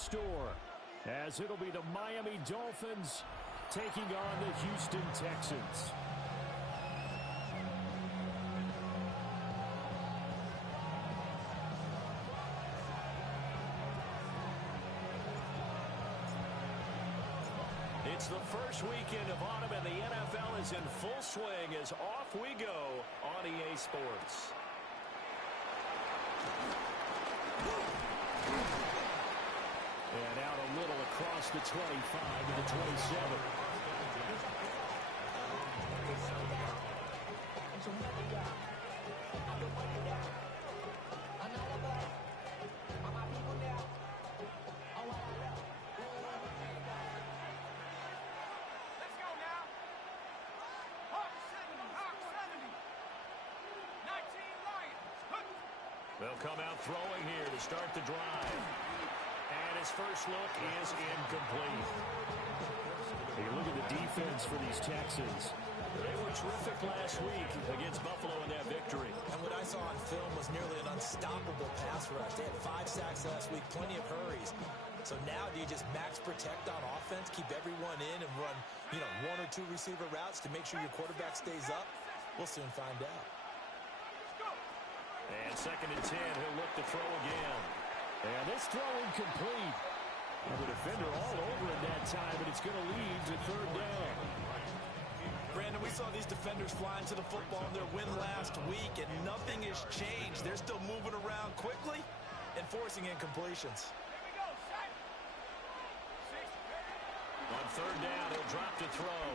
store, as it'll be the Miami Dolphins taking on the Houston Texans. It's the first weekend of autumn, and the NFL is in full swing as off we go on EA Sports. And out a little across the 25 to the 27. They'll come out throwing here to start the drive. And his first look is incomplete. Hey, look at the defense for these Texans. They were terrific last week against Buffalo in that victory. And what I saw on film was nearly an unstoppable pass rush. They had 5 sacks last week, plenty of hurries. So now do you just max protect on offense, keep everyone in and run, 1 or 2 receiver routes to make sure your quarterback stays up? We'll soon find out. And 2nd and 10, he'll look to throw again. And this throw incomplete. And the defender all over it that time, but it's going to lead to 3rd down. Brandon, we saw these defenders flying to the football in their win last week, and nothing has changed. They're still moving around quickly and forcing incompletions. On 3rd down, he'll drop to throw.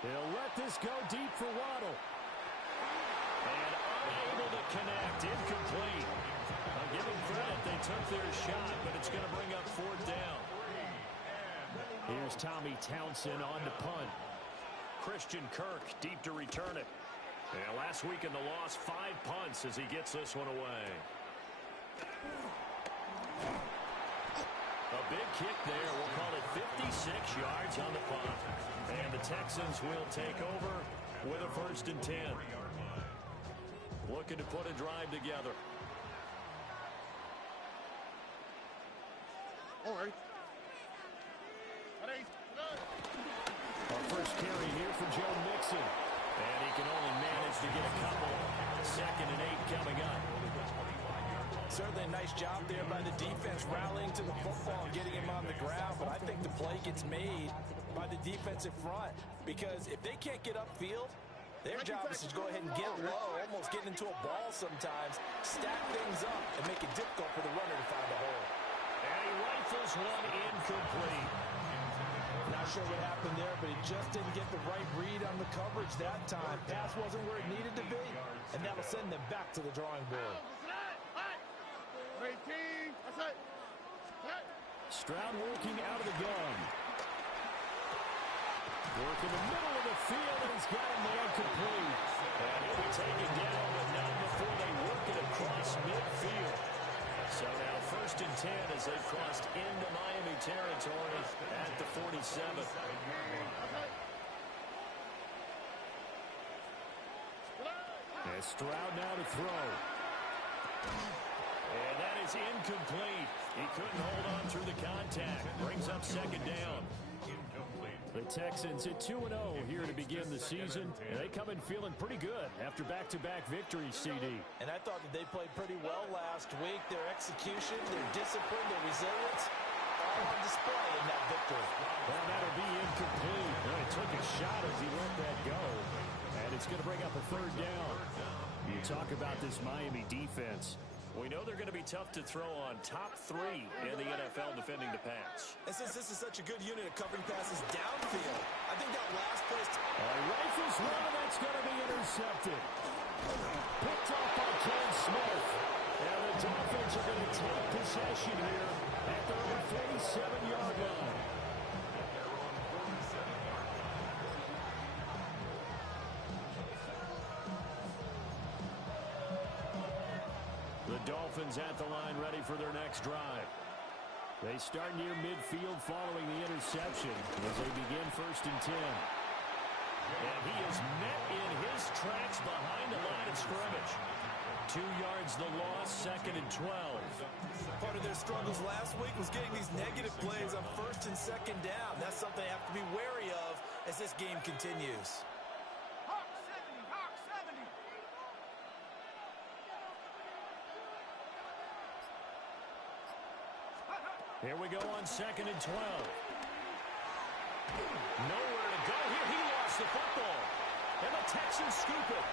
He'll let this go deep for Waddle. And unable to connect, incomplete. I'll give them credit, they took their shot, but it's going to bring up 4th down. Here's Tommy Townsend on to punt. Christian Kirk deep to return it. And last week in the loss, 5 punts as he gets this one away. A big kick there. We'll call it 56 yards on the punt. And the Texans will take over with a 1st and 10. Looking to put a drive together. Our first carry here for Joe Mixon. And he can only manage to get a couple. 2nd and 8 coming up. Certainly a nice job there by the defense rallying to the football and getting him on the ground. But I think the play gets made by the defensive front. Because if they can't get upfield, their job is to go ahead and get low, almost get into a ball sometimes, stack things up, and make it difficult for the runner to find a hole. And he rifles one incomplete. Not sure what happened there, but he just didn't get the right read on the coverage that time. Pass wasn't where it needed to be, and that'll send them back to the drawing board. Stroud working out of the gun. Work in the middle of the field, and he's got him there complete. And he'll be taken down, but not before they work it across midfield. So now 1st and 10 as they've crossed into Miami territory at the 47. And Stroud now to throw. And that is incomplete. He couldn't hold on through the contact. Brings up 2nd down. The Texans at 2-0 here to begin the season. And they come in feeling pretty good after back-to-back victories, CD. And I thought that they played pretty well last week. Their execution, their discipline, their resilience, all on display in that victory. Well, that'll be incomplete. Well, he took a shot as he let that go. And it's going to bring up a 3rd down. You talk about this Miami defense. We know they're going to be tough to throw on, top 3 in the NFL defending the pass. And since this is such a good unit of covering passes downfield, I think that last place... Rifles one, that's going to be intercepted. Picked off by Ken Smith. And the Dolphins are going to take possession here at their own 47-yard line. The Dolphins at the line ready for their next drive. They start near midfield following the interception as they begin 1st and 10. And he is met in his tracks behind the line of scrimmage. 2 yards the loss, 2nd and 12. Part of their struggles last week was getting these negative plays on 1st and 2nd down. That's something they have to be wary of as this game continues. Hawk 70, Hawk 70. Here we go on 2nd and 12. Nowhere to go here. He lost the football. And the Texans scoop it.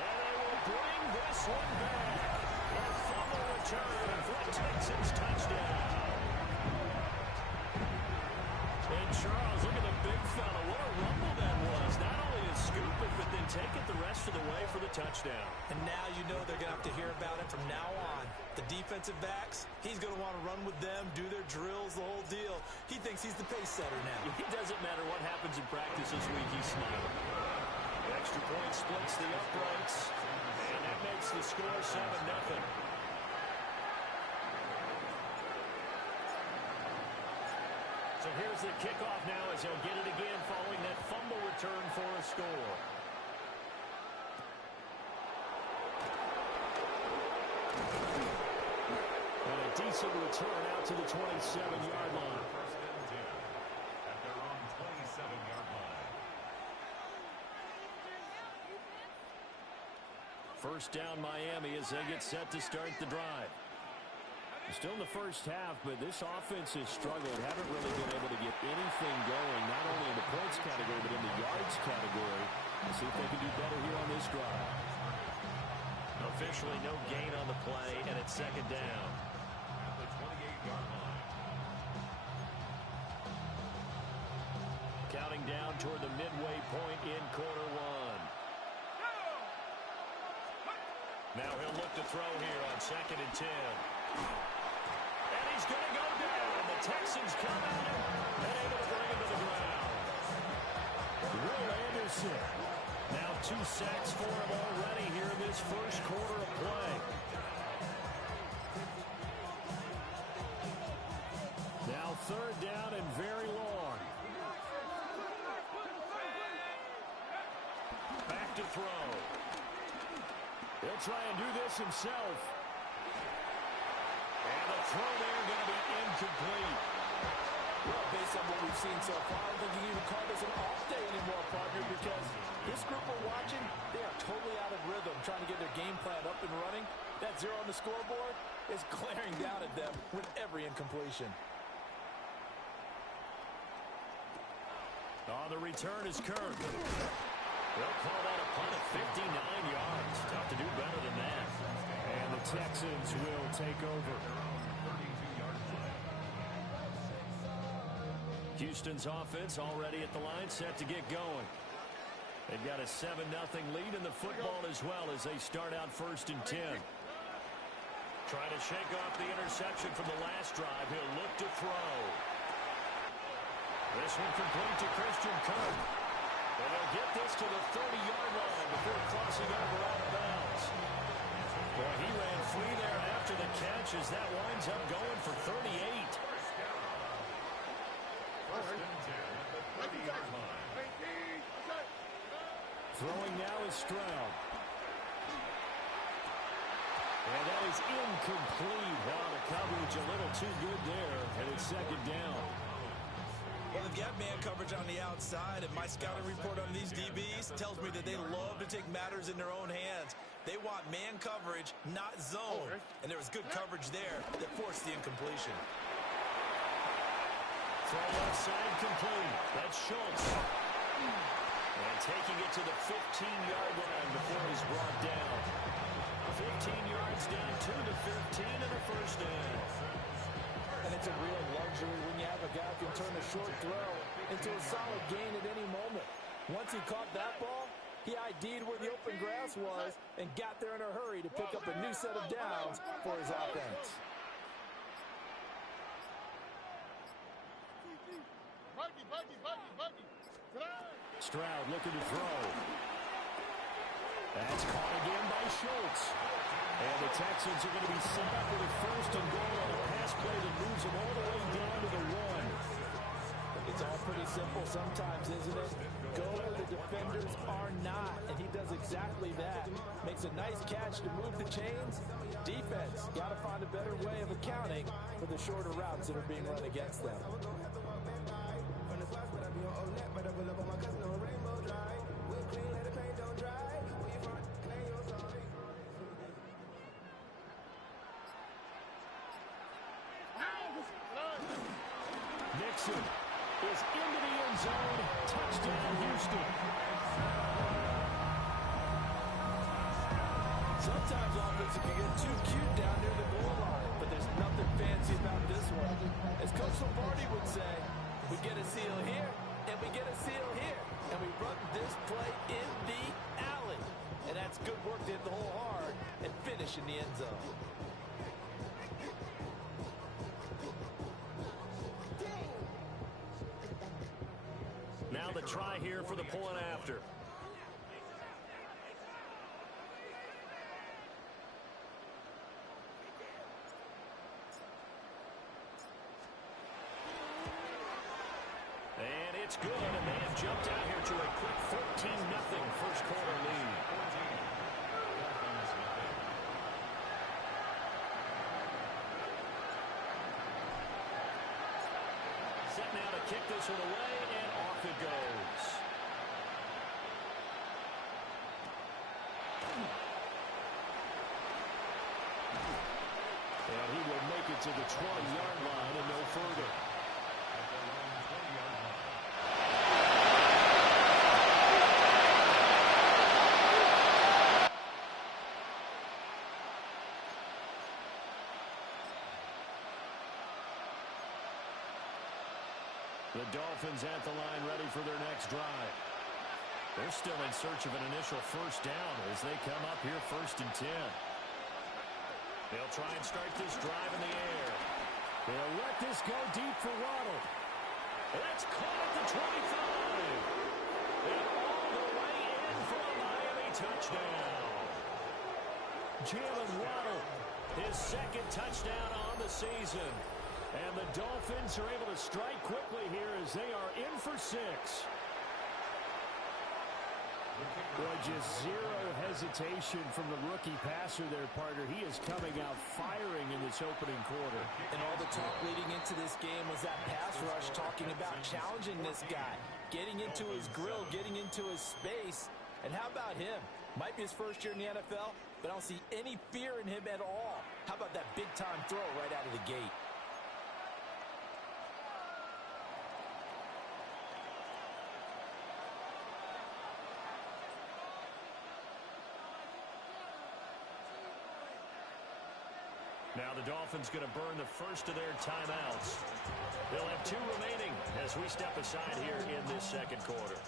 And they will bring this one back. A fumble return for a Texans touchdown. And Charles, look at the big fella. What a rumble that was. Not only to scoop it, but then take it the rest of the way for the touchdown. And now you know they're going to have to hear about it from now on. The defensive backs, he's going to want to run with them, do their drills, the whole deal. He thinks he's the pace setter now. It doesn't matter what happens in practice this week, he's smiling. The extra point splits the uprights, and that makes the score 7-0. So here's the kickoff now as he'll get it again following that fumble return for a score. And a decent return out to the 27-yard line. At their own 27-yard line. First down Miami as they get set to start the drive. Still in the first half, but this offense has struggled. Haven't really been able to get anything going, not only in the points category, but in the yards category. Let's see if they can do better here on this drive. Officially no gain on the play, and it's 2nd down. At the 28-yard line. Counting down toward the midway point in quarter one. Now he'll look to throw here on 2nd and 10. And he's going to go down. The Texans come at him and able to bring him to the ground. Will Anderson. Now 2 sacks for him already here in this first quarter of play. Now 3rd down and very long. Back to throw. He'll try and do this himself. And the throw there going to be incomplete. Well, based on what we've seen so far, I don't think you can even call this an off day anymore, partner, because this group we're watching, they are totally out of rhythm, trying to get their game plan up and running. That 0 on the scoreboard is glaring down at them with every incompletion. Oh, the return is Kirk. They'll call that a punt of 59 yards. Tough to do better than that. And the Texans will take over. Houston's offense already at the line, set to get going. They've got a 7-0 lead in the football as well as they start out 1st and 10. Trying to shake off the interception from the last drive. He'll look to throw. This one complete to Christian Kirk. And they'll get this to the 30-yard line before crossing over out of bounds. Boy, he ran free there after the catch as that winds up going for 38. First and 10 at the 30-yard line. Throwing now is Stroud. And that is incomplete. Wow, the coverage a little too good there, and it's 2nd down. Well, they've got man coverage on the outside, and my scouting report on these DBs tells me that they love to take matters in their own hands. They want man coverage, not zone. And there was good coverage there that forced the incompletion. Throw outside complete. That's Schultz. And taking it to the 15-yard line before he's brought down. 15 yards down to the 15 and a first down. And it's a real luxury when you have a guy who can turn a short throw into a solid gain at any moment. Once he caught that ball, he ID'd where the open grass was and got there in a hurry to pick up a new set of downs for his offense. Stroud looking to throw. That's caught again by Schultz. And the Texans are going to be set up with a 1st and goal on a pass play that moves them all the way down to the 1. It's all pretty simple sometimes, isn't it? go where the defenders are not, and he does exactly that. Makes a nice catch to move the chains. Defense got to find a better way of accounting for the shorter routes that are being run against them. Nixon is into the end zone. Touchdown, Houston. Sometimes offense can get too cute down near the goal line, but there's nothing fancy about this one. As Coach Lombardi would say, we get a seal here, and we get a seal here, and we run this play in the alley. And that's good work to hit the hole hard and finish in the end zone. Now the try here for the point after. And it's good, and they have jumped out here to a quick 14-0 first quarter lead. Set now to kick this one away, and off it goes. And he will make it to the 20-yard line and no further. At their own 20-yard line. The Dolphins at the line ready for their next drive. They're still in search of an initial first down as they come up here 1st and 10. They'll try and start this drive in the air. They'll let this go deep for Waddle. That's caught at the 25. And all the way in for a Miami touchdown. Jalen Waddle, his second touchdown on the season. And the Dolphins are able to strike quickly here as they are in for 6. Boy, just zero hesitation from the rookie passer there, partner. He is coming out firing in this opening quarter. And all the talk leading into this game was that pass rush talking about challenging this guy, getting into his grill, getting into his space. And how about him? Might be his first year in the NFL, but I don't see any fear in him at all. How about that big-time throw right out of the gate? Now the Dolphins going to burn the first of their timeouts. They'll have 2 remaining as we step aside here in this second quarter.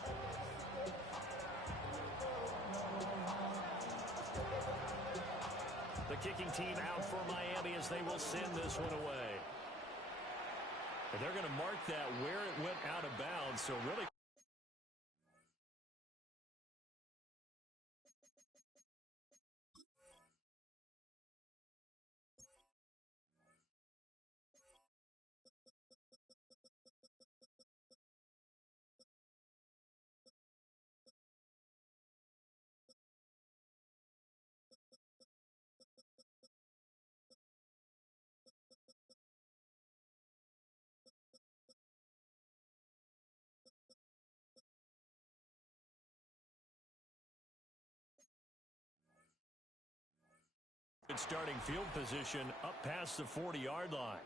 The kicking team out for Miami as they will send this one away. And they're going to mark that where it went out of bounds, so really... Good starting field position up past the 40-yard line.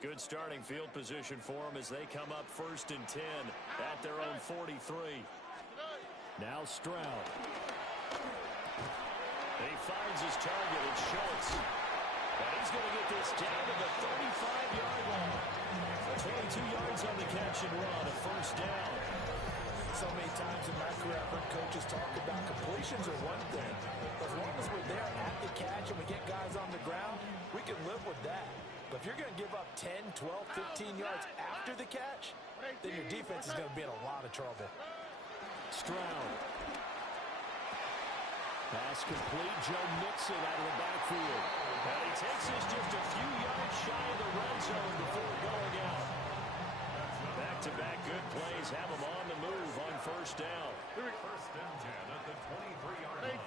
Good starting field position for them as they come up 1st and 10 at their own 43. Now Stroud. He finds his target. It's Schultz. And he's going to get this down to the 35-yard line. 22 yards on the catch and run, a first down. So many times in my career, I've heard coaches talk about completions are one thing. As long as we're there at the catch and we get guys on the ground, we can live with that. But if you're going to give up 10, 12, 15 yards after the catch, then your defense is going to be in a lot of trouble. Stroud. Pass complete. Joe Mixon out of the backfield. And he takes this just a few yards shy of the red zone before going out. back-to-back good plays have them on the move on first down. First and 10 at the 23-yard line.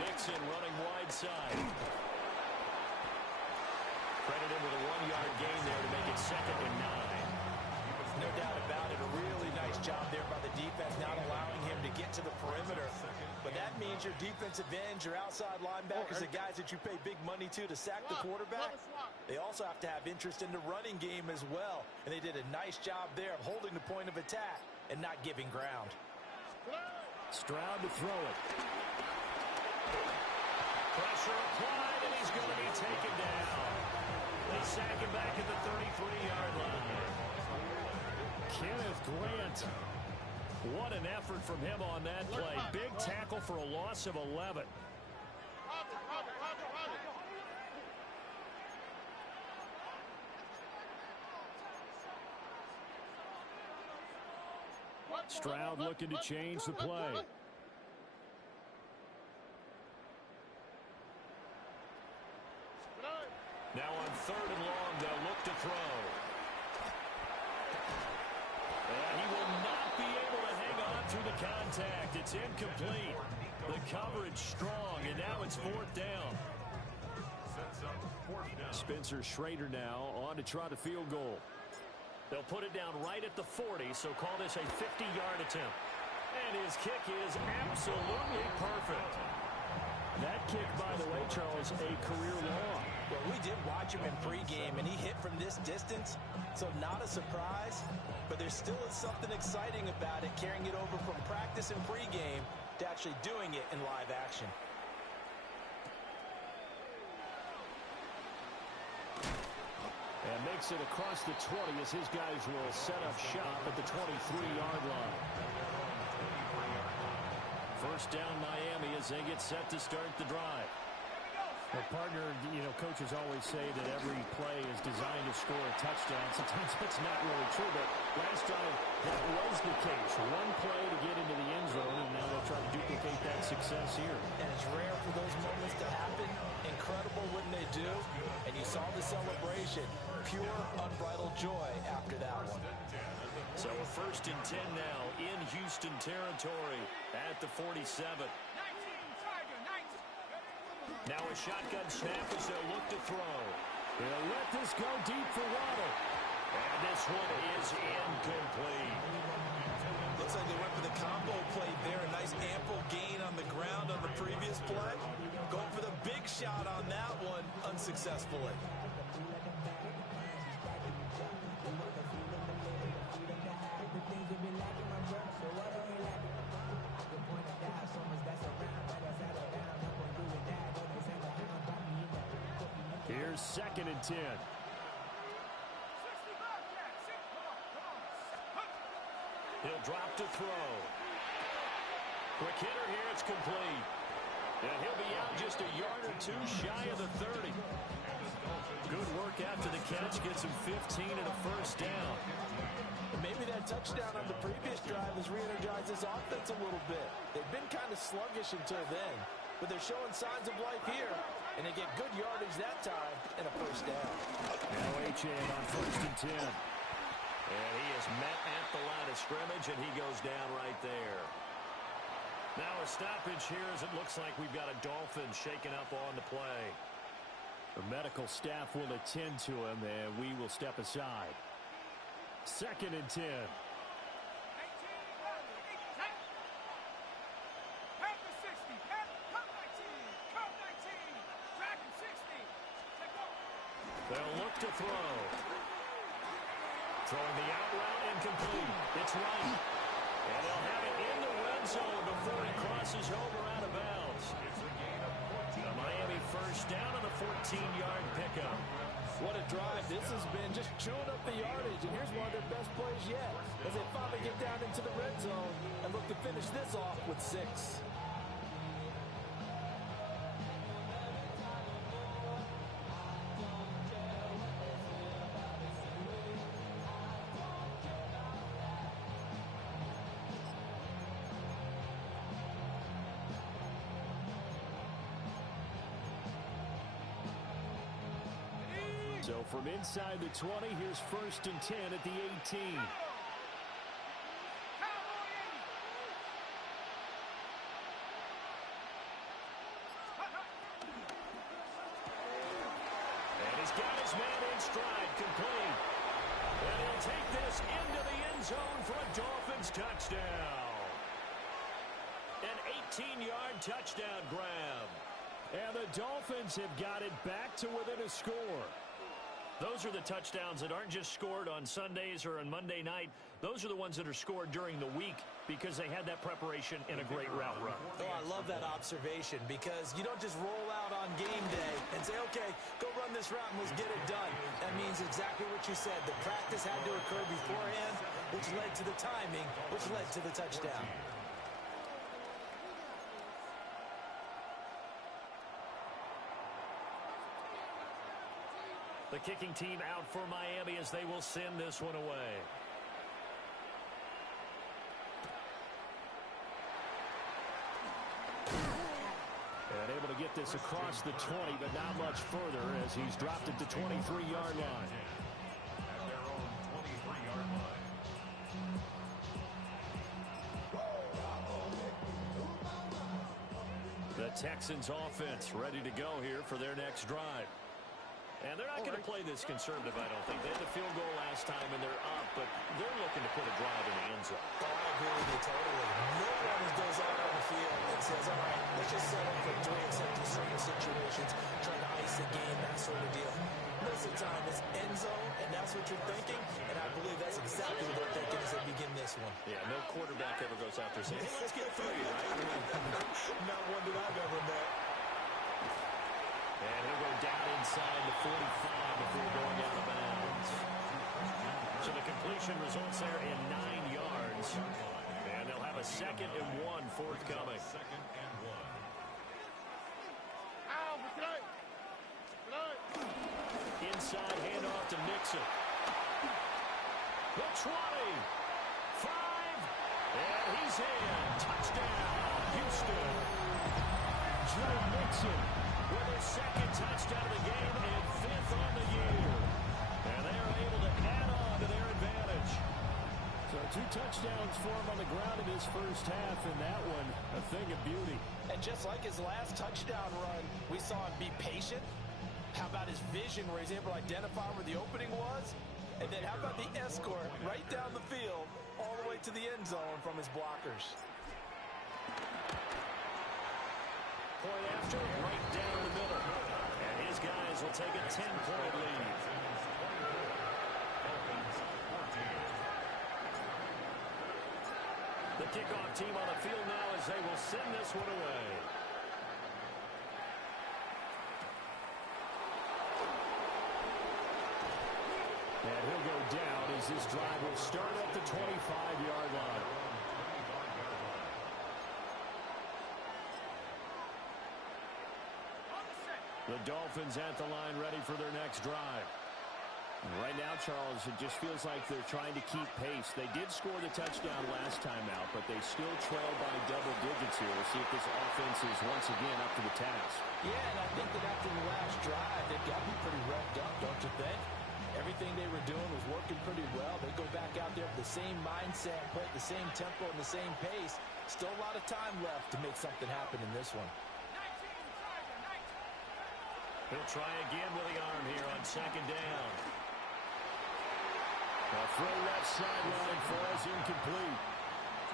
Mixon running wide side. Credit him with a 1-yard gain there to make it 2nd and 9. No doubt about it. A really nice job there by the defense, not allowing him to get to the perimeter. But that means your defensive ends, your outside linebackers, the guys that you pay big money to sack the quarterback, they also have to have interest in the running game as well. And they did a nice job there of holding the point of attack and not giving ground. Stroud to throw it. Pressure applied, and he's going to be taken down. They sack him back at the 33-yard line. Kenneth Grant. What an effort from him on that play. Big tackle for a loss of 11. Stroud looking to change the play. Now on 3rd and long, they'll look to throw. And he will not be able to hang on through the contact. It's incomplete. The coverage strong, and now it's 4th down. Spencer Schrader now on to try the field goal. They'll put it down right at the 40, so call this a 50-yard attempt. And his kick is absolutely perfect. That kick, by the way, Charles, a career long. Well, we did watch him in pregame, and he hit from this distance, so not a surprise. But there still is something exciting about it, carrying it over from practice and pregame to actually doing it in live action. And makes it across the 20 as his guys will set up shop at the 23-yard line. First down Miami as they get set to start the drive. Well, partner, coaches always say that every play is designed to score a touchdown. Sometimes that's not really true, but last time that was the case. One play to get into the end zone, and now they'll try to duplicate that success here. And it's rare for those moments to happen. Incredible when they do. And you saw the celebration. Pure, unbridled joy after that one. So a 1st and 10 now in Houston territory at the 47. Now a shotgun snap as they'll look to throw. They'll let this go deep for Waddle. And this one is incomplete. Looks like they went for the combo play there. A nice ample gain on the ground on the previous play. Going for the big shot on that one unsuccessfully. Here's 2nd and 10. He'll drop to throw. Quick hitter here, it's complete. And he'll be out just a yard or two shy of the 30. Good work after the catch, gets him 15 and a first down. Maybe that touchdown on the previous drive has re-energized this offense a little bit. They've been kind of sluggish until then, but they're showing signs of life here, and they get good yardage that time and a first down. Now Achane on 1st and 10. And he is met at the line of scrimmage, and he goes down right there. Now a stoppage here as it looks like we've got a Dolphins shaken up on the play. The medical staff will attend to him, and we will step aside. 2nd and 10. They'll look to throw. Throwing the out route incomplete. It's right. And they'll have it in the red zone before he crosses over out of bounds. The Miami first down on the 14-yard pickup. What a drive this has been, just chewing up the yardage. And here's one of their best plays yet as they finally get down into the red zone and look to finish this off with 6. So from inside the 20, here's 1st and 10 at the 18. And he's got his man in stride, complete. And he'll take this into the end zone for a Dolphins touchdown. An 18-yard touchdown grab. And the Dolphins have got it back to within a score. Those are the touchdowns that aren't just scored on Sundays or on Monday night. Those are the ones that are scored during the week because they had that preparation in a great route run. Oh, I love that observation because you don't just roll out on game day and say, okay, go run this route and let's get it done. That means exactly what you said. The practice had to occur beforehand, which led to the timing, which led to the touchdown. The kicking team out for Miami as they will send this one away. And able to get this across the 20, but not much further as he's dropped it to 23-yard line. At their own 23-yard line. The Texans offense ready to go here for their next drive. And they're not going to play this conservative, I don't think. They had the field goal last time, and they're up, but they're looking to put a drive in the end zone. Oh, I agree with you totally. No one goes out on the field and says, all right, let's just set up for 3 except in certain situations, trying to ice a game, that sort of deal. Most of the time, it's end zone, and that's what you're thinking, and I believe that's exactly what they're thinking as they begin this one. Yeah, no quarterback ever goes out there saying, hey, let's get 3, right? Not one that I've ever met. And he'll go down inside the 45 before going out of bounds. So the completion results there in 9 yards. And they'll have a 2nd and 1 forthcoming. 2nd and 1. Inside handoff to Nixon. The 20. 5. And he's in. Touchdown, Houston. Joe Mixon with his 2nd touchdown of the game and 5th on the year. And they are able to add on to their advantage. So 2 touchdowns for him on the ground in his first half, and that one a thing of beauty. And just like his last touchdown run, we saw him be patient. How about his vision where he's able to identify where the opening was? And then how about the escort right down the field all the way to the end zone from his blockers? Point after, right down the middle. And his guys will take a 10-point lead. The kickoff team on the field now as they will send this one away. And he'll go down as this drive will start at the 25-yard line. The Dolphins at the line ready for their next drive. Right now, Charles, it just feels like they're trying to keep pace. They did score the touchdown last time out, but they still trail by double digits here. We'll see if this offense is once again up to the task. Yeah, and I think that after the last drive, they've got to be pretty revved up, don't you think? Everything they were doing was working pretty well. They go back out there with the same mindset, play at the same tempo and the same pace. Still a lot of time left to make something happen in this one. He'll try again with the arm here on 2nd down. A throw left sideline falls incomplete.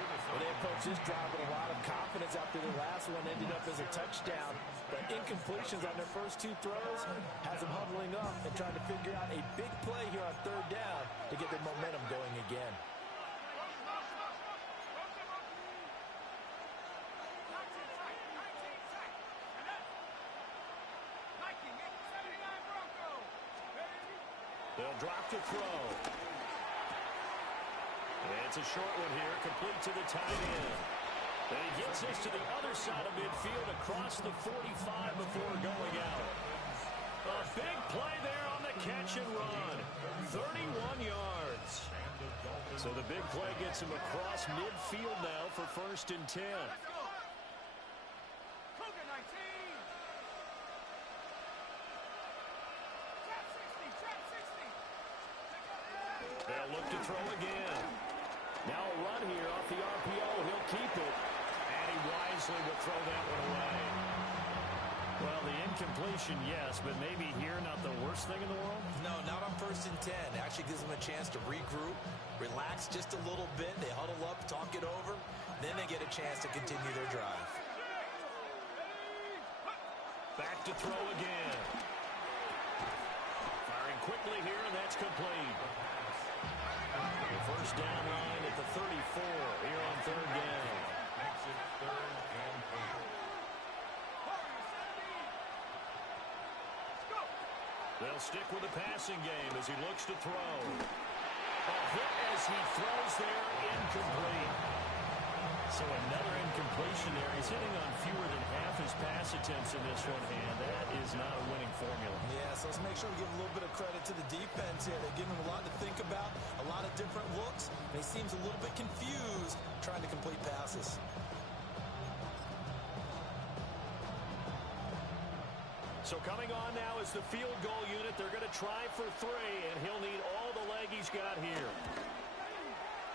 Well, they approached this drive with a lot of confidence after the last one ended up as a touchdown. But incompletions on their first 2 throws has them huddling up and trying to figure out a big play here on 3rd down to get their momentum going again. They'll drop to throw. It's a short one here, complete to the tight end. And he gets this to the other side of midfield across the 45 before going out. A big play there on the catch and run. 31 yards. So the big play gets him across midfield now for 1st and 10. They'll look to throw again. Now a run here off the RPO. He'll keep it. And he wisely will throw that one away. Well, the incompletion, yes, but maybe here not the worst thing in the world? No, not on 1st and 10. Actually gives them a chance to regroup, relax just a little bit. They huddle up, talk it over. Then they get a chance to continue their drive. Back to throw again. Firing quickly here, and that's complete. The first down line at the 34 here on 3rd down. Exit 3rd and 8. They'll stick with the passing game as he looks to throw. A hit as he throws there, incomplete. So another incompletion there. He's hitting on fewer than half his pass attempts in this one, and that is not a winning formula. Yeah, so let's make sure we give a little bit of credit to the defense here. They're giving him a lot to think about, a lot of different looks, and he seems a little bit confused trying to complete passes. So coming on now is the field goal unit. They're going to try for 3, and he'll need all the leg he's got here.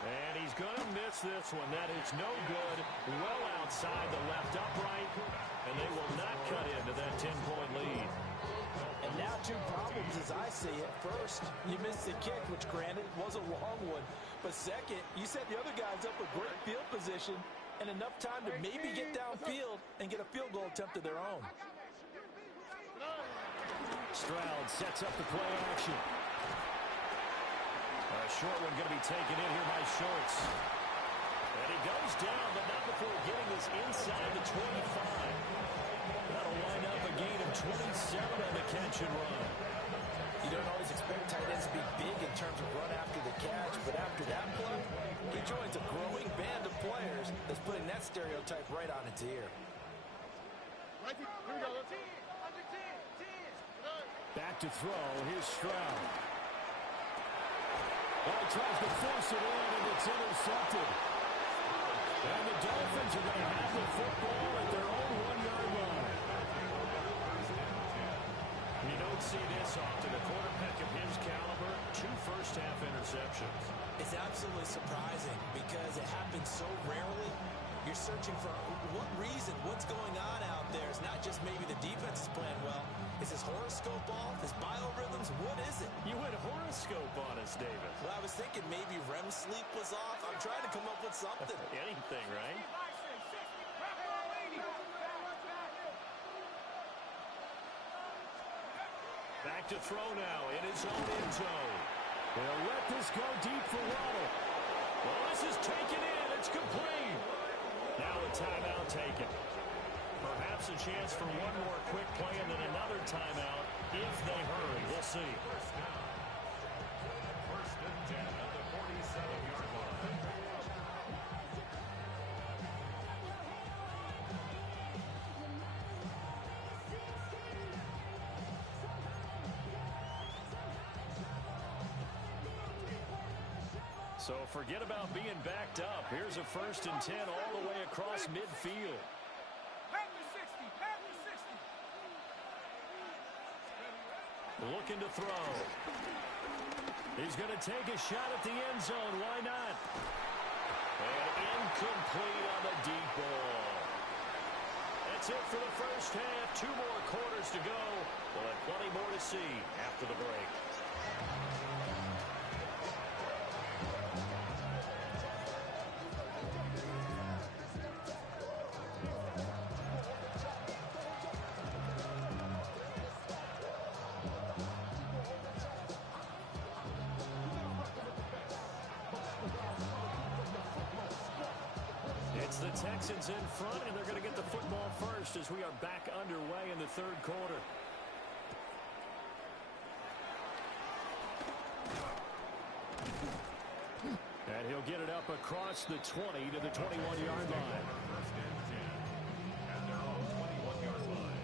And he's going to miss this one. That is no good. Well outside the left upright, and they will not cut into that 10-point lead. And now 2 problems as I see it. First, you missed the kick, which granted was a long one. But second, you set the other guys up with great field position and enough time to maybe get downfield and get a field goal attempt of their own. Stroud sets up the play action. A short one going to be taken in here by Shorts. And he goes down, but not before getting this inside the 25. That'll line up a gain of 27 on the catch and run. You don't always expect tight ends to be big in terms of run after the catch, but after that play, he joins a growing band of players that's putting that stereotype right on its ear. Back to throw. Here's Stroud. Well, he tries to force it in, and it's intercepted. And the Dolphins are going to have the football at their own 1-yard line. You don't see this often. A quarterback of his caliber, 2 first-half interceptions. It's absolutely surprising because it happens so rarely. You're searching for what reason, what's going on out there. It's not just maybe the defense is playing well. Is his horoscope off? His biorhythms? What is it? You went horoscope on us, David. Well, I was thinking maybe REM sleep was off. I'm trying to come up with something. Anything, right? Back to throw now in his own end zone. They'll let this go deep for Waddle. Well, this is taken in. It's complete. Now a timeout taken. Perhaps a chance for one more quick play and then another timeout if they hurry. We'll see. First and 10 at the 47-yard line. So forget about being backed up. Here's a 1st and 10 all the way across midfield. Looking to throw. He's going to take a shot at the end zone. Why not? And incomplete on the deep ball. That's it for the first half. 2 more quarters to go. We'll have plenty more to see after the break. It's the Texans in front, and they're going to get the football first as we are back underway in the 3rd quarter. And he'll get it up across the 20 to the 21-yard line. First and 10 at their own 21-yard line.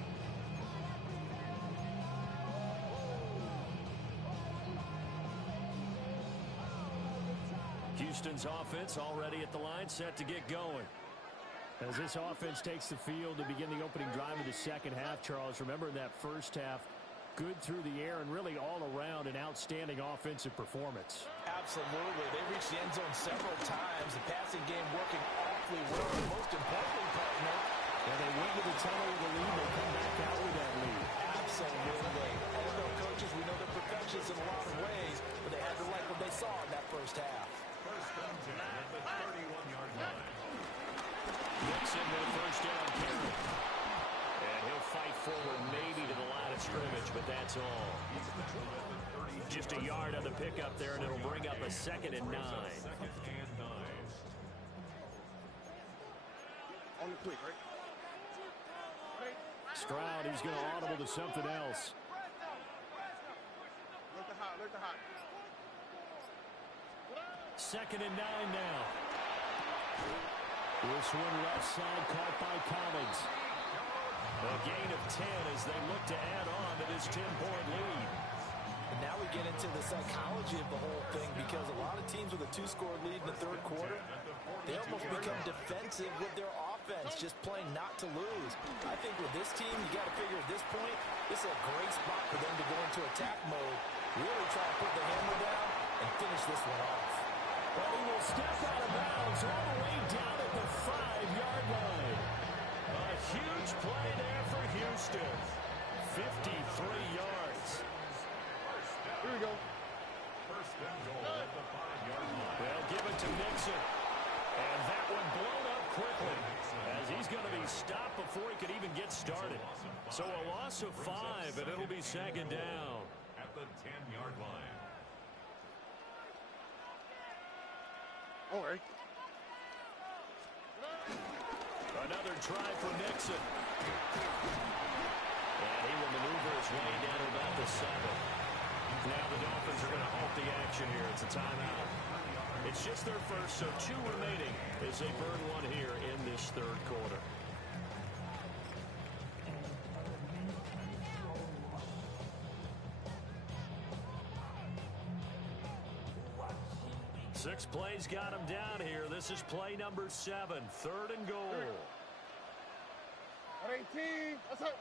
Houston's offense already at the line, set to get going. As this offense takes the field to begin the opening drive of the second half, Charles, remember in that first half, Good through the air and really all around an outstanding offensive performance. Absolutely. They reached the end zone several times. The passing game working awfully well. And most importantly, partner, and they went to the tunnel with a lead. They come back out with that lead. Absolutely. NFL coaches, we know they're perfectionists in a lot of ways, but they had to like what they saw in that first half. First and 10 at the 31-yard line. Nixon with a first down carry. And he'll fight forward maybe to the line of scrimmage, but that's all. Just a yard on the pickup there, and it'll bring up a 2nd and 9. Second and 9. On the quick, right? Stroud, he's going to audible to something else. Let the hot. 2nd and 9 now. This one left side caught by Collins. A gain of 10 as they look to add on to this 10-point lead. And now we get into the psychology of the whole thing, because a lot of teams with a 2-score lead in the third quarter, they almost become defensive with their offense, just playing not to lose. I think with this team, you got to figure at this point, this is a great spot for them to go into attack mode, really try to put the hammer down and finish this one off. Well, he will step out of bounds all the way down at the 5-yard line. A huge play there for Houston. 53 yards. Here we go. First and goal at the 5-yard line. They'll give it to Nixon. And that one blown up quickly as he's going to be stopped before he could even get started. So a loss of 5, and it'll be 2nd down. At the 10-yard line. All right. Another try for Nixon. And he will maneuver his way down to about the 7. Now the Dolphins are going to halt the action here. It's a timeout. It's just their first, so 2 remaining as they burn one here in this third quarter. Six plays got him down here. This is play number 7, 3rd and goal. At 18. That's it.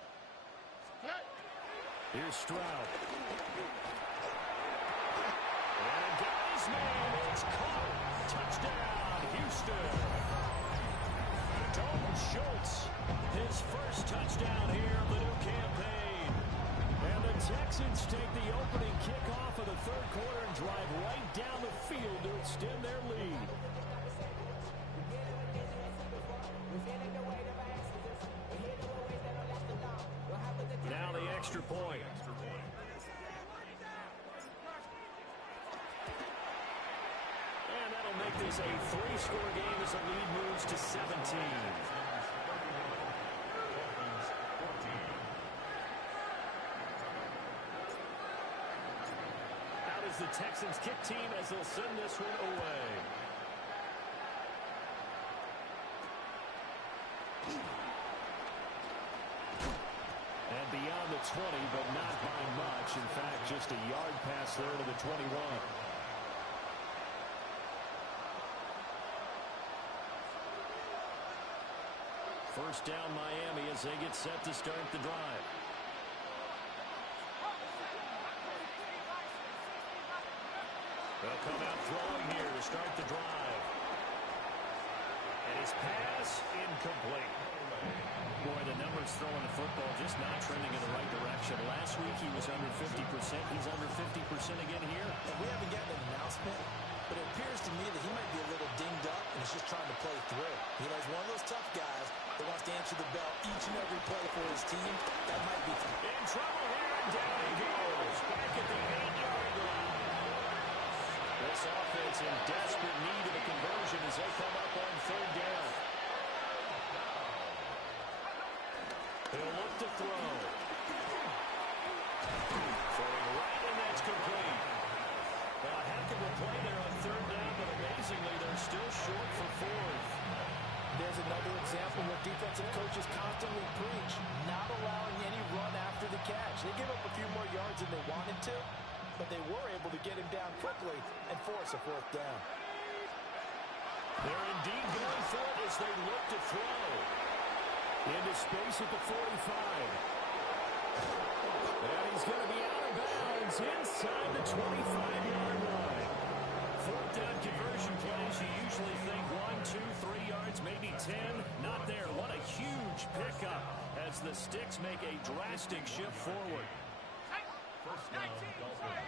Here's Stroud. And guy's man is caught. Touchdown, Houston. Dalton Schultz, his first touchdown here of the new campaign. And the Texans take the opening kickoff of the third quarter and drive right down the field to extend their lead. Now the extra point. And that'll make this a 3-score game as the lead moves to 17. Out is the Texans kick team as they'll send this one away. And beyond the 20, but not by much. In fact, just a yard pass there to the 21. First down Miami as they get set to start the drive. They'll come out throwing here to start the drive. And his pass incomplete. Boy, the numbers throwing the football just not trending in the right direction. Last week he was under 50%. He's under 50% again here. And we haven't gotten an announcement, but it appears to me that he might be a little dinged up and he's just trying to play through. You know, he's one of those tough guys that wants to answer the bell each and every play for his team. That might be in trouble here, and down he goes. Back at the 8-yard line. This offense in desperate need of a conversion as they come up on 3rd down. He'll look to throw. Throwing right, and that's complete. Well, a heck of a play there on 3rd down, but amazingly, they're still short for 4th. There's another example where defensive coaches constantly preach, not allowing any run after the catch. They give up a few more yards than they wanted to, but they were able to get him down quickly and force a 4th down. They're indeed going for it as they look to throw. Into space at the 45. And he's going to be out of bounds inside the 25-yard line. Fourth down conversion plays, you usually think 1, 2, 3 yards, maybe 10. Not there. What a huge pickup as the Sticks make a drastic shift forward. First down, Dolphins.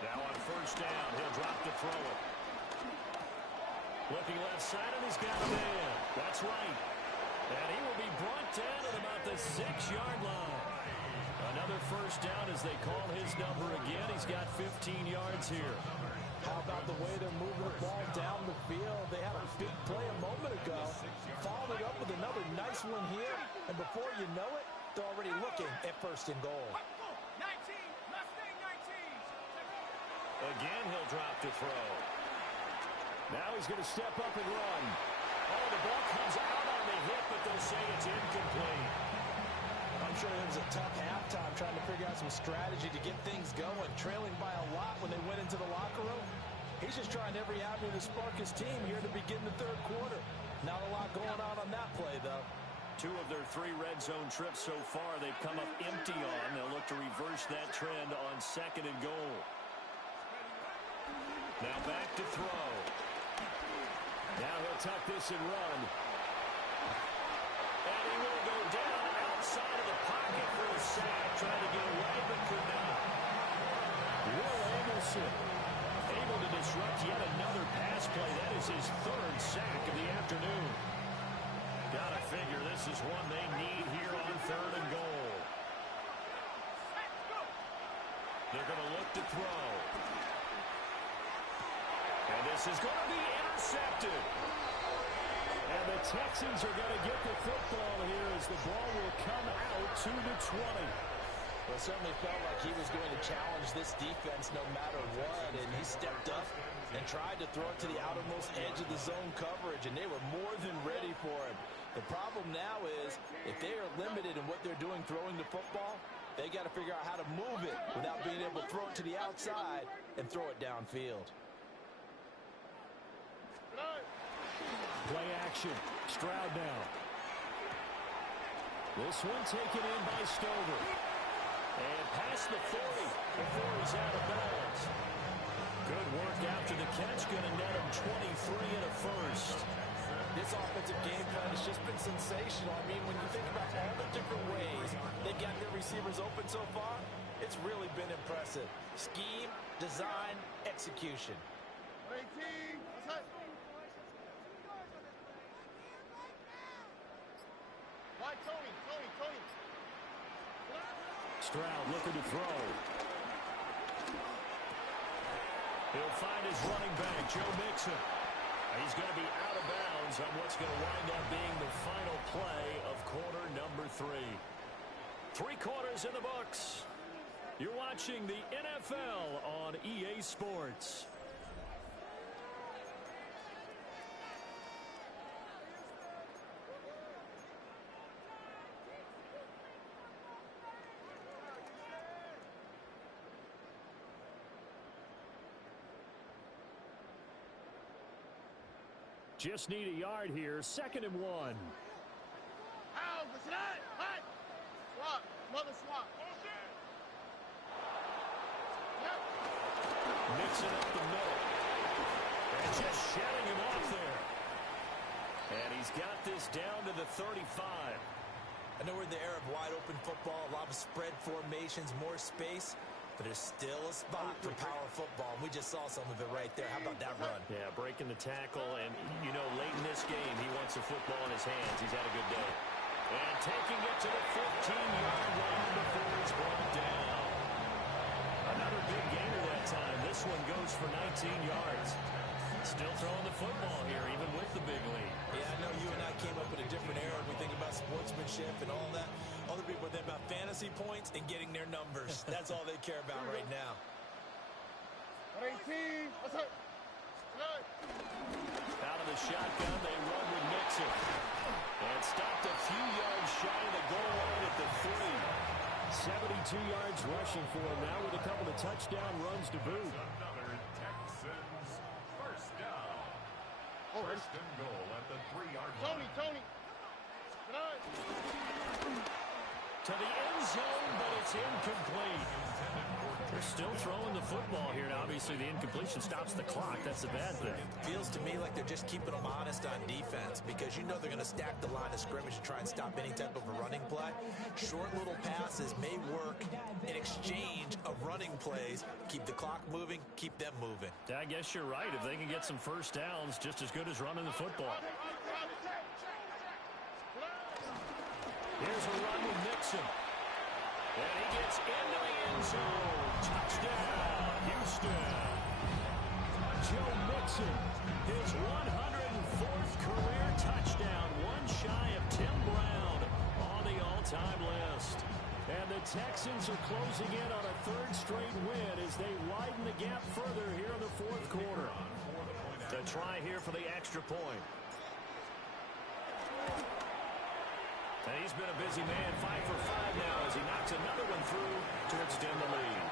Now on first down, he'll drop to throw it. Looking left side, and he's got a man. That's right. And he will be brought down at about the 6-yard line. Another first down as they call his number again. He's got 15 yards here. How about the way they're moving the ball down the field? They had a big play a moment ago. Followed it up with another nice one here. And before you know it, they're already looking at first and goal. Again, he'll drop to throw. Now he's going to step up and run. Oh, the ball comes out on the hit, but they'll say it's incomplete. I'm sure it was a tough halftime trying to figure out some strategy to get things going. Trailing by a lot when they went into the locker room. He's just trying every avenue to spark his team here to begin the third quarter. Not a lot going on that play, though. 2 of their 3 red zone trips so far they've come up empty on. They'll look to reverse that trend on second and goal. Now back to throw. Now he'll tuck this and run. And he will go down outside of the pocket for a sack. Trying to get away, but could not. Will Anderson able to disrupt yet another pass play. That is his 3rd sack of the afternoon. Gotta figure this is one they need here on third and goal. They're going to look to throw. And this is going to be intercepted. And the Texans are going to get the football here as the ball will come out to the 20. Well, it certainly felt like he was going to challenge this defense no matter what, and he stepped up and tried to throw it to the outermost edge of the zone coverage, and they were more than ready for him. The problem now is if they are limited in what they're doing throwing the football, they got to figure out how to move it without being able to throw it to the outside and throw it downfield. Play action. Stroud now. This one taken in by Stover. And past the 40 before he's out of bounds. Good work after the catch. Going to net him 23 and a first. This offensive game plan has just been sensational. I mean, when you think about all the different ways they got their receivers open so far, it's really been impressive. Scheme, design, execution. Tony. Stroud looking to throw. He'll find his running back, Joe Mixon. He's going to be out of bounds on what's going to wind up being the final play of quarter number 3. 3 quarters in the books. You're watching the NFL on EA Sports. Just need a yard here. 2nd and 1. Swap. Mother swap. Mixing up the middle. And just shedding him off there. And he's got this down to the 35. I know we're in the era of wide open football, a lot of spread formations, more space. But there's still a spot for power football. We just saw some of it right there. How about that run? Yeah, breaking the tackle. And, you know, late in this game, he wants the football in his hands. He's had a good day. And taking it to the 15-yard line before he's brought down. Another big gainer that time. This one goes for 19 yards. Still throwing the football here, even with the big lead. Yeah, I know you and I came up in a different era. We think about sportsmanship and all that. Other people think about fantasy points and getting their numbers. That's all they care about right now. 18. Out of the shotgun, they run with Mixon. And stopped a few yards shy of the goal line at the 3. 72 yards rushing for him now with a couple of touchdown runs to boot. Another Texans first down. First and goal at the 3-yard line. Tony. To the end zone, but it's incomplete. They're still throwing the football here. Now, obviously, the incompletion stops the clock. That's the bad thing. Feels to me like they're just keeping them honest on defense because you know they're going to stack the line of scrimmage to try and stop any type of a running play. Short little passes may work in exchange of running plays. Keep the clock moving, keep them moving. I guess you're right. If they can get some first downs, just as good as running the football. Here's a run with Mixon. And he gets into the end zone. Touchdown, Houston. Joe Mixon, his 104th career touchdown, one shy of Tim Brown on the all-time list. And the Texans are closing in on a third straight win as they widen the gap further here in the fourth quarter. The try here for the extra point. And he's been a busy man, 5 for 5 now as he knocks another one through to extend the lead.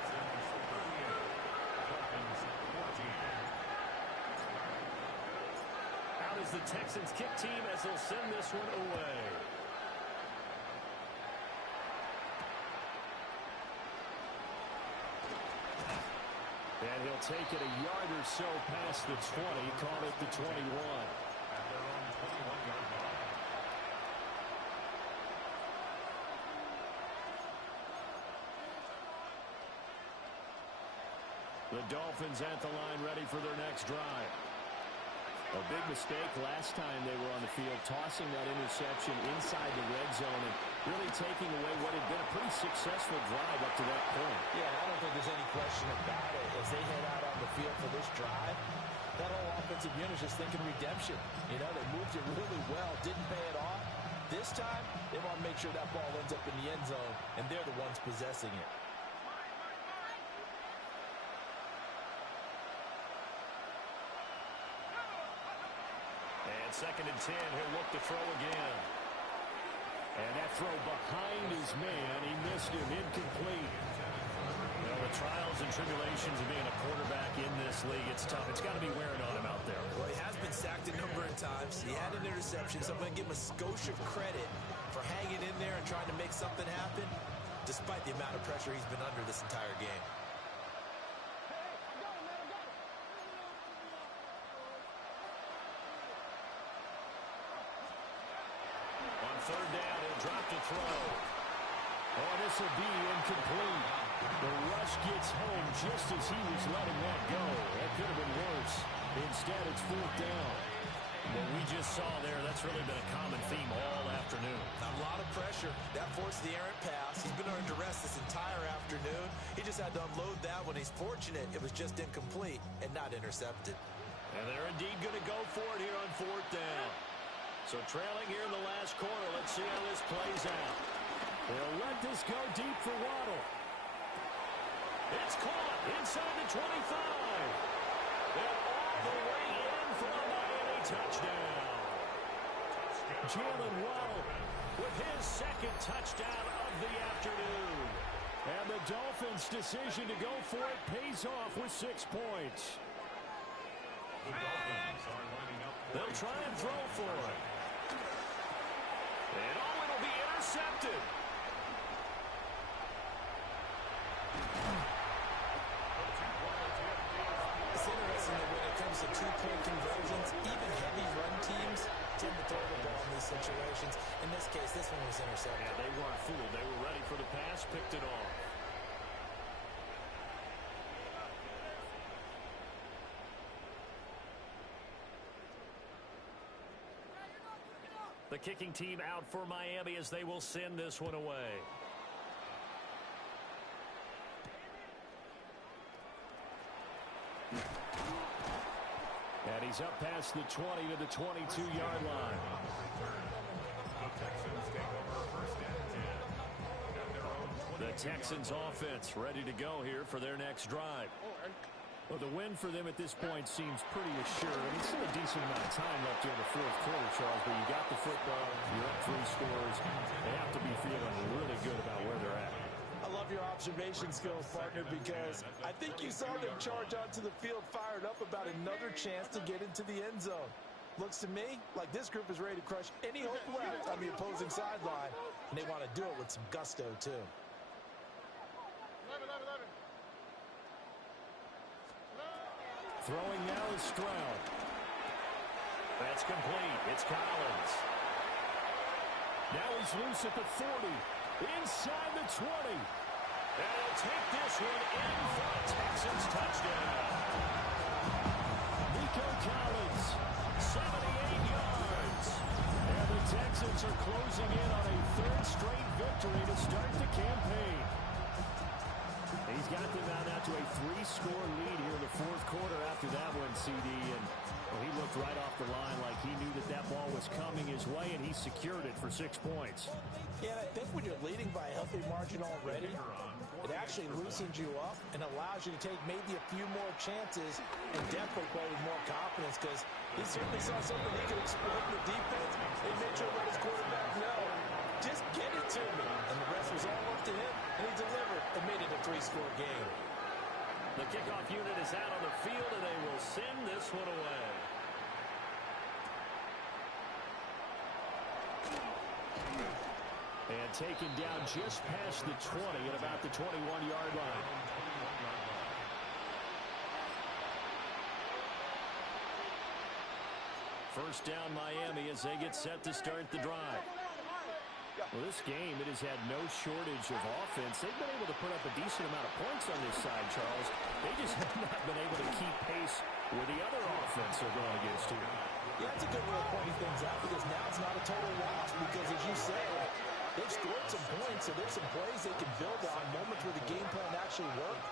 Out is the Texans kick team as they'll send this one away. And he'll take it a yard or so past the 20, call it the 21. At their own 21-yard line. The Dolphins at the line ready for their next drive. A big mistake last time they were on the field, tossing that interception inside the red zone and really taking away what had been a pretty successful drive up to that point. Yeah, I don't think there's any question about it. As they head out on the field for this drive, that whole offensive unit is just thinking redemption. You know, they moved it really well, didn't pay it off. This time, they want to make sure that ball ends up in the end zone, and they're the ones possessing it. Second and 10, he'll look to throw again. And that throw behind his man, he missed him, incomplete. Well, the trials and tribulations of being a quarterback in this league, it's tough. It's got to be wearing on him out there. Well, he has been sacked a number of times. He had an interception, so I'm going to give him a skosh of credit for hanging in there and trying to make something happen, despite the amount of pressure he's been under this entire game. Third down, he'll drop to throw. Oh, this will be incomplete. The rush gets home just as he was letting that go. That could have been worse. Instead, it's fourth down. What we just saw there, that's really been a common theme all afternoon. A lot of pressure. That forced the errant pass. He's been under duress this entire afternoon. He just had to unload that one. He's fortunate it was just incomplete and not intercepted. And they're indeed going to go for it here on fourth down. So trailing here in the last quarter, let's see how this plays out. They'll let this go deep for Waddle. It's caught inside the 25. And all the way in for a Miami touchdown. Jalen Waddle with his second touchdown of the afternoon. And the Dolphins' decision to go for it pays off with 6 points. The Dolphins are lining up. They'll try and throw for it. And oh, it'll be intercepted. It's interesting that when it comes to two-point conversions, even heavy run teams tend to throw the ball in these situations. In this case, this one was intercepted. Yeah, they weren't fooled. They were ready for the pass, picked it off. The kicking team out for Miami as they will send this one away. And he's up past the 20 to the 22-yard line. The Texans take over first and 10. At their own 20. The Texans offense ready to go here for their next drive. Well, the win for them at this point seems pretty assured. I mean, still a decent amount of time left here in the fourth quarter, Charles, but you got the football, you're up 3 scores. They have to be feeling really good about where they're at. I love your observation skills, partner, because I think you saw them charge onto the field fired up about another chance to get into the end zone. Looks to me like this group is ready to crush any hope left on the opposing sideline. and they want to do it with some gusto, too. 11, 11, 11. Throwing now is Stroud. That's complete. It's Collins. Now he's loose at the 40. Inside the 20. And he'll take this one in for a Texans touchdown. Nico Collins, 78 yards. And the Texans are closing in on a third straight victory to start the campaign. He's got them now to a 3-score lead here in the fourth quarter after that one, CD. And he looked right off the line like he knew that that ball was coming his way, and he secured it for 6 points. Yeah, I think when you're leading by a healthy margin already, it actually loosens you up and allows you to take maybe a few more chances and definitely play with more confidence, because he certainly saw something he could exploit in the defense. They made sure to let his quarterback know, just get it to me. And the rest was all up to him, and he delivered and made it a 3-score game. The kickoff unit is out on the field, and they will send this one away. And taken down just past the 20 at about the 21-yard line. First down Miami as they get set to start the drive. Well, this game, it has had no shortage of offense. They've been able to put up a decent amount of points on this side, Charles. They just have not been able to keep pace with the other offense they're going against here. Yeah, that's a good way of pointing things out, because now it's not a total loss, because as you said, they've scored some points, so there's some plays they can build on, moments where the game plan actually worked.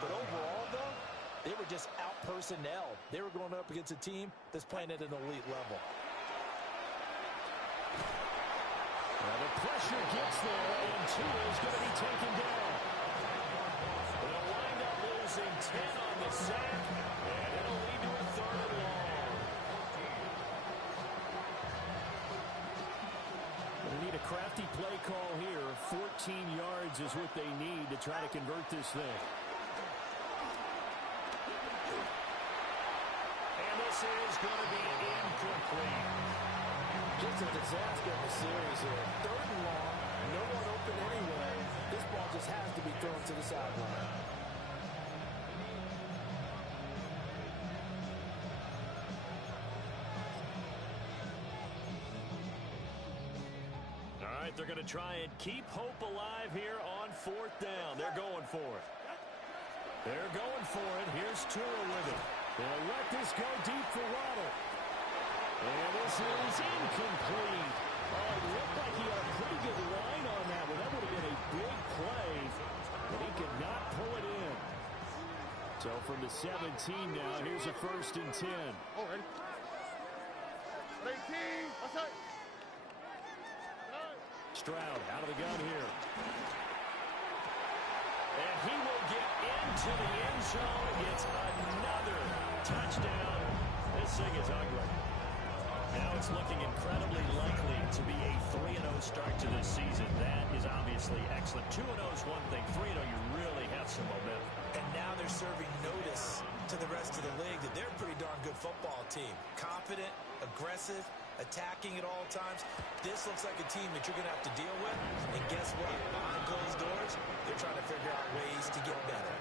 But overall, though, they were just out-personnel. They were going up against a team that's playing at an elite level. Well, the pressure gets there, and Tua is going to be taken down. They'll wind up losing 10 on the sack, and it'll lead to a 3rd and long. They need a crafty play call here. 14 yards is what they need to try to convert this thing. And this is going to be incomplete. Just a disaster of a series here. 3rd and long, no one open anyway. This ball just has to be thrown to the sideline. All right, they're going to try and keep hope alive here on 4th down. They're going for it. They're going for it. Here's Tua with it. They'll let this go deep for Waddle. And this is incomplete. Oh, it looked like he had a pretty good line on that one. That would have been a big play, but he could not pull it in. So from the 17 now, here's a 1st and 10. Oh, ready? 18. What's up? Stroud out of the gun here. And he will get into the end zone. It's another touchdown. This thing is ugly. Now it's looking incredibly likely to be a 3-0 start to this season. That is obviously excellent. 2-0 is one thing. 3-0, you really have some momentum. And now they're serving notice to the rest of the league that they're a pretty darn good football team. Confident, aggressive, attacking at all times. This looks like a team that you're going to have to deal with. And guess what? Behind closed doors, they're trying to figure out ways to get better.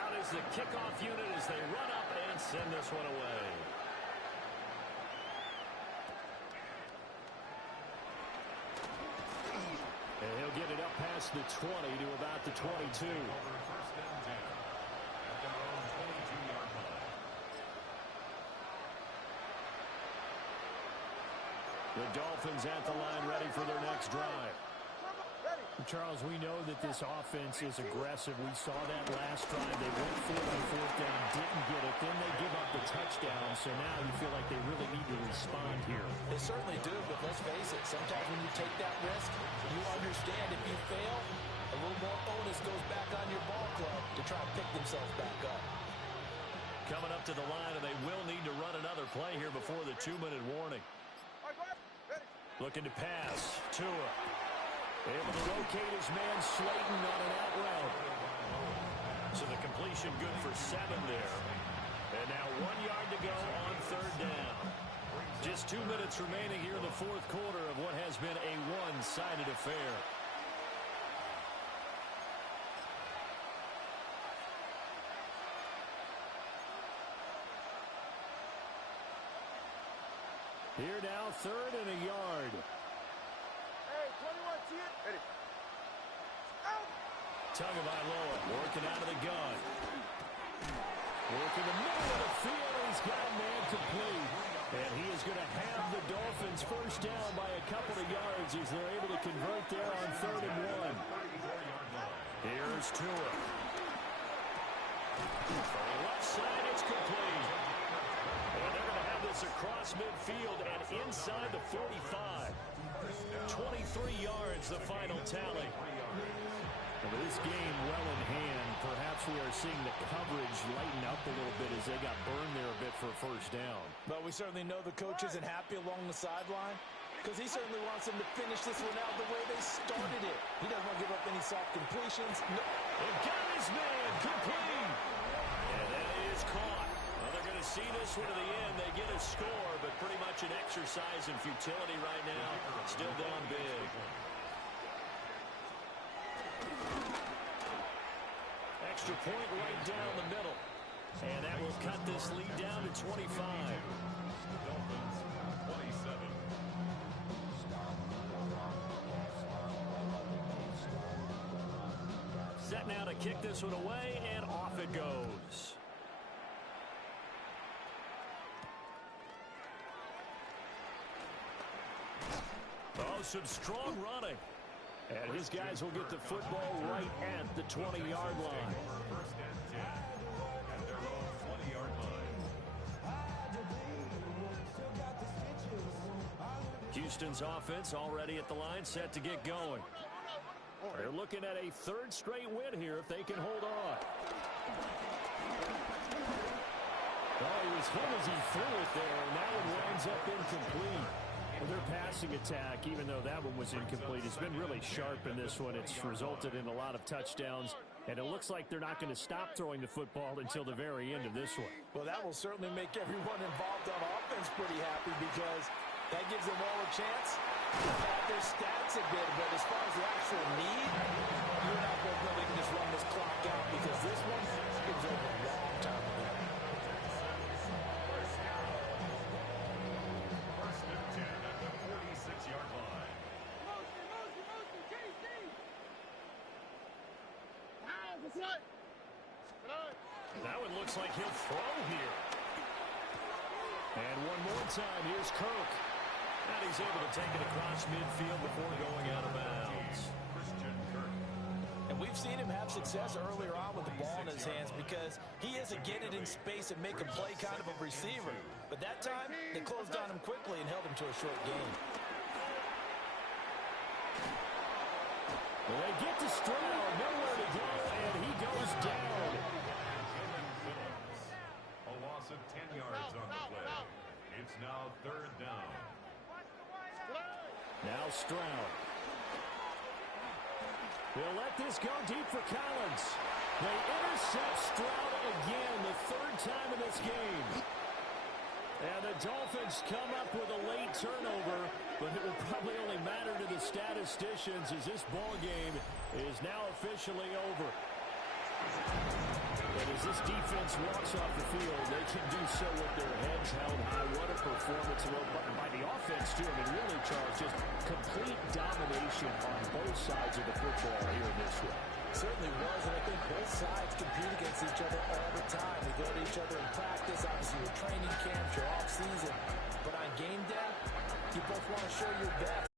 Out is the kickoff unit as they run up and send this one away. And he'll get it up past the 20 to about the 22. The Dolphins at the line, ready for their next drive. Charles, we know that this offense is aggressive. We saw that last drive. They went for it on 4th down, didn't get it. Then they give up the touchdown. So now you feel like they really need to respond here. They certainly do, but let's face it. Sometimes when you take that risk, you understand if you fail, a little more onus goes back on your ball club to try and pick themselves back up. Coming up to the line, and they will need to run another play here before the 2-minute warning. Looking to pass. Tua. Able to locate his man Slayton on an out route. So the completion good for 7 there. And now 1 yard to go on 3rd down. Just 2 minutes remaining here in the fourth quarter of what has been a one-sided affair. Here now, 3rd and a yard. Hey, 21, see it? Ready. Out. Tagovailoa working out of the gun. Working the middle of the field. He's got a man complete. And he is going to have the Dolphins first down by a couple of yards as they're able to convert there on 3rd and 1. Here's Tua. From the left side, it's complete. And they're going to have this across midfield and inside the 45. 23 yards, the final tally. Well, this game well in hand. Perhaps we are seeing the coverage lighten up a little bit as they got burned there a bit for a first down. But we certainly know the coach isn't happy along the sideline because he certainly wants them to finish this one out the way they started it. He doesn't want to give up any soft completions. No. And got his man complete. And that is caught. Well, they're going to see this one to the end. They get a score, but pretty much an exercise in futility right now. Still down big. Extra point right down the middle. And that will cut this lead down to 25. Dolphins 27. Set now to kick this one away, and off it goes. Oh, some strong running. And his guys will get the football right at the 20-yard line. First and 10 at their own 20-yard line. Houston's offense already at the line, set to get going. They're looking at a 3rd straight win here if they can hold on. Oh, he was hit as he threw it there, and that one winds up incomplete. Well, their passing attack, even though that one was incomplete, has been really sharp in this one. It's resulted in a lot of touchdowns, and it looks like they're not going to stop throwing the football until the very end of this one. Well, that will certainly make everyone involved on offense pretty happy because that gives them all a chance to pad their stats a bit. But as far as the actual need, you and I both know they can just run this clock out because this one is over a long time ago. First and 10 at the 46-yard line. Motion, JC. Wow, what's that? That one looks like he'll throw here. And one more time, here's Kirk. And he's able to take it across midfield before going out of bounds. And we've seen him have success earlier on with the ball in his hands because he is a get it in space and make a play kind of a receiver. But that time, they closed on him quickly and held him to a short gain. Well, they get to Stroud, nowhere to go, and he goes down. A loss of 10 yards on the play. It's now 3rd down. Now Stroud. They'll let this go deep for Collins. They intercept Stroud again, the 3rd time in this game. And the Dolphins come up with a late turnover, but it will probably only matter to the statisticians as this ball game is now officially over. But as this defense walks off the field, they can do so with their heads held high. What a performance by the offense, too. I mean, really, Charles, just complete domination on both sides of the football here in this one. Certainly was, and I think both sides compete against each other all the time. They go to each other in practice, obviously your training camps, your off-season. But on game day, you both want to show your best.